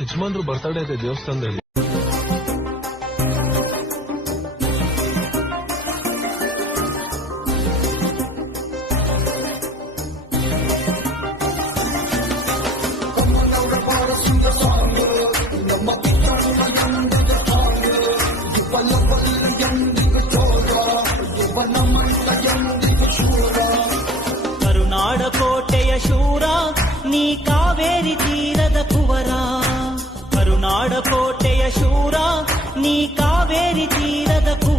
ಯಜಮಾನ್ರು ಬರ್ತಡೇ ಇದೆ ದೇವಸ್ಥಾನದಲ್ಲಿ. ಕರುನಾಡ ಕೋಟೆಯ ಶೂರ ನೀ ಕಾವೇರಿ ತೀರದ ಕುವರ. ಕರುನಾಡ ಕೋಟೆಯ ಶೂರ ನೀ ಕಾವೇರಿ ತೀರದ ಕುವರ.